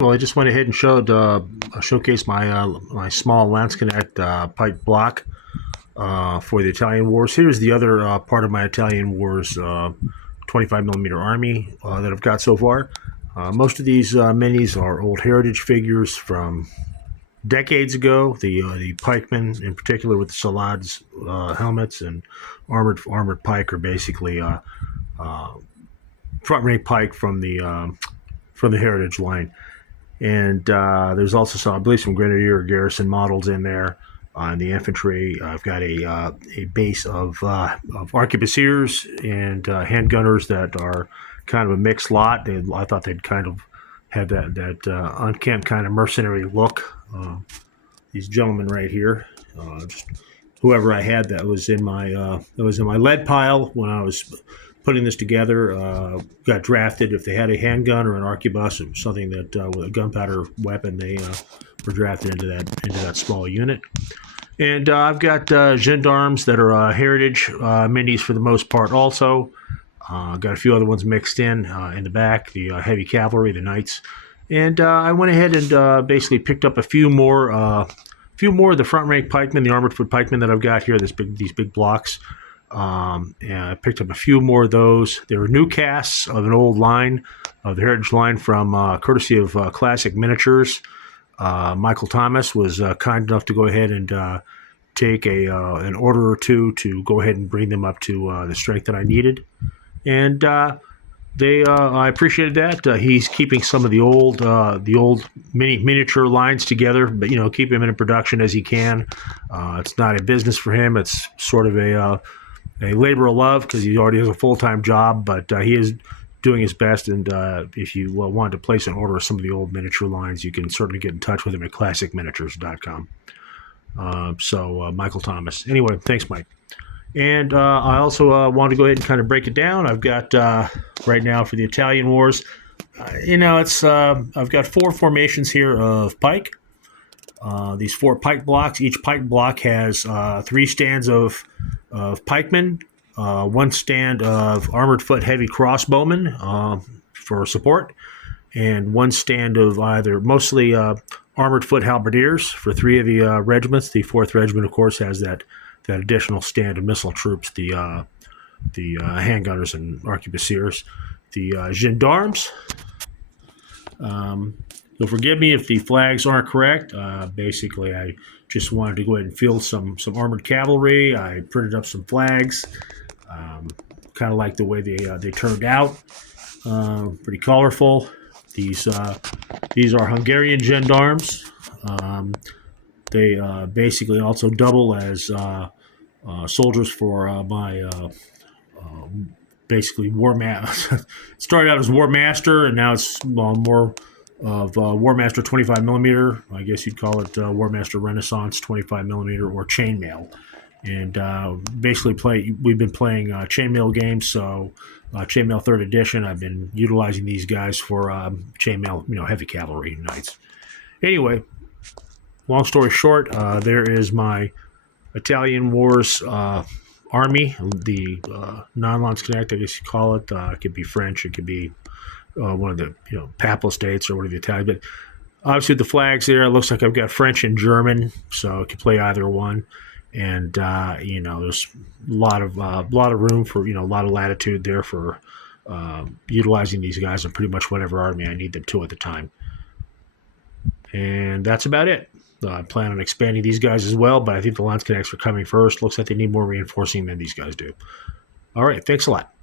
Well, I just went ahead and showcased my small Lansknecht Pike block for the Italian Wars. Here's the other part of my Italian Wars 25 millimeter army that I've got so far. Most of these minis are old heritage figures from decades ago. The pikemen, in particular, with the Salad's helmets and armored pike, are basically front rank pike from the heritage line. And there's also some, I believe, some grenadier garrison models in there. On the infantry, I've got a base of arquebusiers and handgunners that are kind of a mixed lot. I thought they'd kind of had that unkempt kind of mercenary look. These gentlemen right here, just whoever I had that was in my lead pile when I was putting this together, got drafted. If they had a handgun or an arquebus, or something that with a gunpowder weapon, they were drafted into that small unit. And I've got gendarmes that are heritage minis for the most part. Also, got a few other ones mixed in the back. The heavy cavalry, the knights, and I went ahead and basically picked up a few more of the front rank pikemen, the armored foot pikemen that I've got here. These big blocks. And I picked up a few more of those. They were new casts of an old line, of the heritage line from courtesy of Classic Miniatures. Michael Thomas was kind enough to go ahead and take an order or two to go ahead and bring them up to the strength that I needed. And I appreciated that. He's keeping some of the old miniature lines together, but keep him in production as he can. It's not a business for him. It's sort of a labor of love because he already has a full-time job, but he is doing his best. And if you wanted to place an order of some of the old miniature lines, you can certainly get in touch with him at classicminiatures.com. So Michael Thomas. Anyway, thanks, Mike. And I also want to go ahead and kind of break it down. I've got right now for the Italian Wars, I've got 4 formations here of pike. These 4 pike blocks. Each pike block has 3 stands of pikemen, 1 stand of armored foot heavy crossbowmen for support, and 1 stand of either mostly armored foot halbardiers for 3 of the regiments. The 4th regiment, of course, has that additional stand of missile troops, the handgunners and arquebusiers. The gendarmes. You'll forgive me if the flags aren't correct. Basically, I just wanted to go ahead and field some armored cavalry. I printed up some flags. Kind of like the way they turned out. Pretty colorful. These are Hungarian gendarmes. They basically also double as soldiers for my basically war master. Started out as war master, and now it's more of War Master 25 millimeter. I guess you'd call it War Master Renaissance 25 millimeter or chainmail. And basically we've been playing chainmail games. So chainmail 3rd edition, I've been utilizing these guys for chainmail, heavy cavalry knights. Anyway, long story short, there is my Italian Wars army, the non-Lansknecht, I guess you call it. It could be French, it could be one of the papal states or one of the Italian. But obviously the flags there, it looks like I've got French and German, so I could play either one. And there's a lot of room for a lot of latitude there for utilizing these guys in pretty much whatever army I need them to at the time. And that's about it. I plan on expanding these guys as well, but I think the Lansknechts are coming first. Looks like they need more reinforcing than these guys do. All right, thanks a lot.